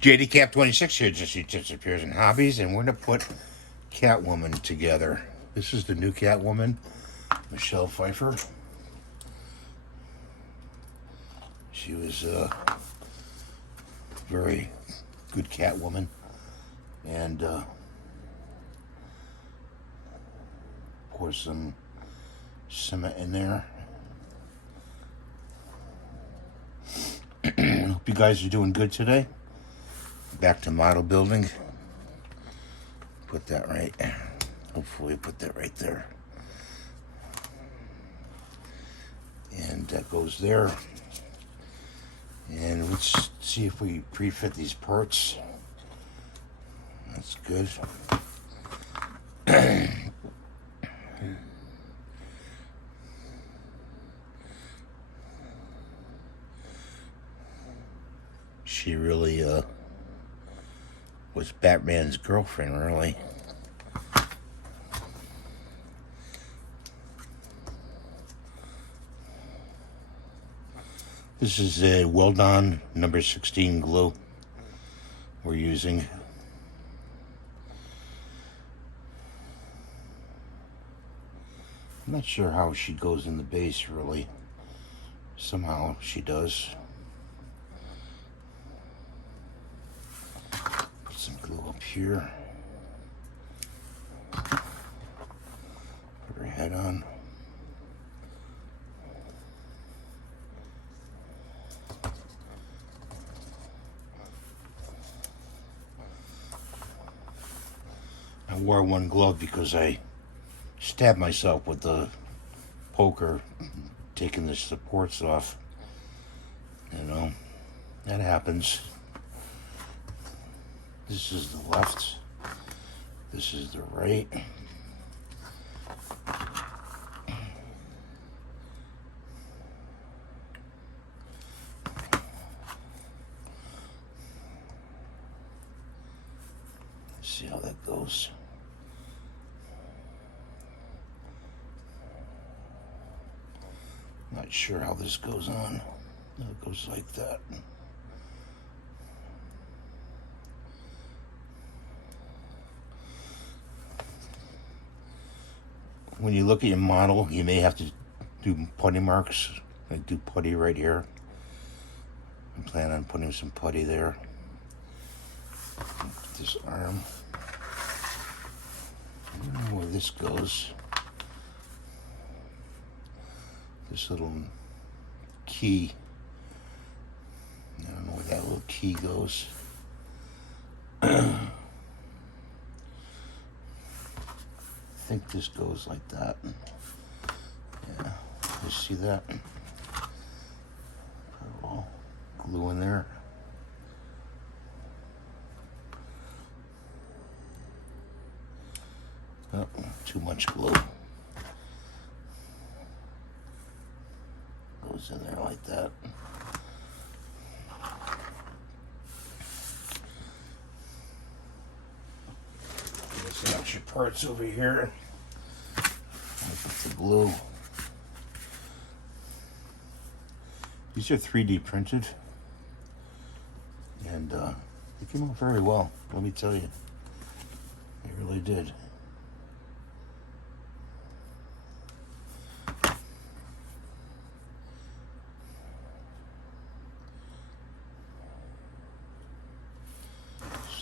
JD Cap 26 here, just appears in hobbies, and we're gonna put Catwoman together. This is the new Catwoman, Michelle Pfeiffer. She was a very good Catwoman, and pour some cement in there. Hope you guys are doing good today. Back to model building. Put that right. Hopefully put that right there. And that goes there. And let's see if we pre-fit these parts. That's good. She really was Batman's girlfriend, really. This is a weld-on number 16 glue we're using. I'm not sure how she goes in the base, really. Somehow she does. Put some glue up here. Put her head on. I wore one glove because I stabbed myself with the poker, taking the supports off. You know, that happens. This is the left. This is the right. Let's see how that goes. Not sure how this goes on. It goes like that. When you look at your model, you may have to do putty marks. I do putty right here. I'm planning on putting some putty there. This arm. I don't know where this goes. This little key. I don't know where that little key goes. I think this goes like that. Yeah, you see that? Put a little glue in there. Oh, too much glue. Goes in there like that. There's some extra parts over here. I'll put the glue. These are 3D printed, and they came out very well. Let me tell you, they really did.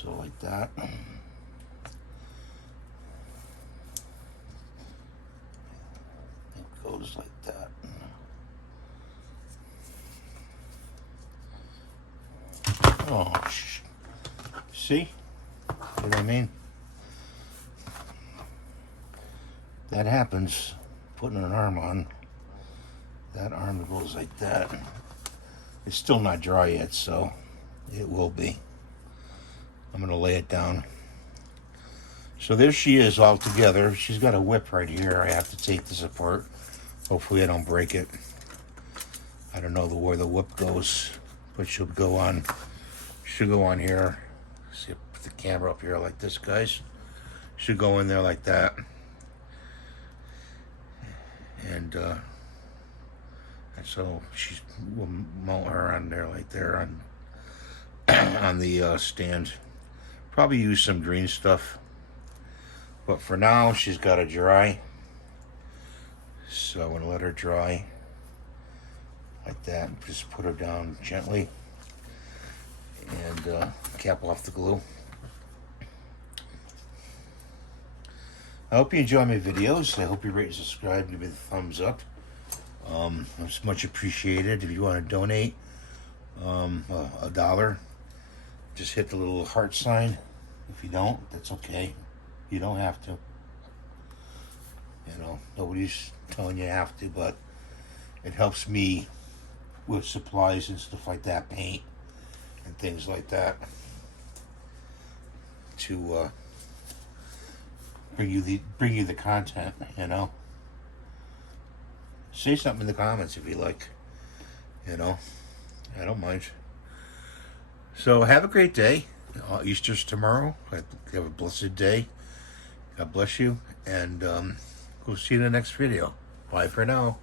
So like that. It goes like that. Oh, see what I mean? That happens. Putting an arm on. That arm goes like that. It's still not dry yet, so it will be. I'm going to lay it down. So there she is all together. She's got a whip right here. I have to take this apart. Hopefully I don't break it. I don't know where the whip goes, but she'll go on. She'll go on here. See, put the camera up here like this, guys. Should go in there like that. And so we'll mount her on there like there on on the stand. Probably use some green stuff, but for now she's got to dry. So I'm gonna let her dry like that. Just put her down gently and cap off the glue. I hope you enjoy my videos. I hope you rate and subscribe. Give me the thumbs up. It's much appreciated. If you want to donate $1, just hit the little heart sign. If you don't, that's okay. You don't have to. You know, nobody's telling you have to, but it helps me with supplies and stuff like that, paint and things like that, to bring you the content. You know, say something in the comments if you like. You know, I don't mind. So have a great day. Easter's tomorrow. Have a blessed day. God bless you, and we'll see you in the next video. Bye for now.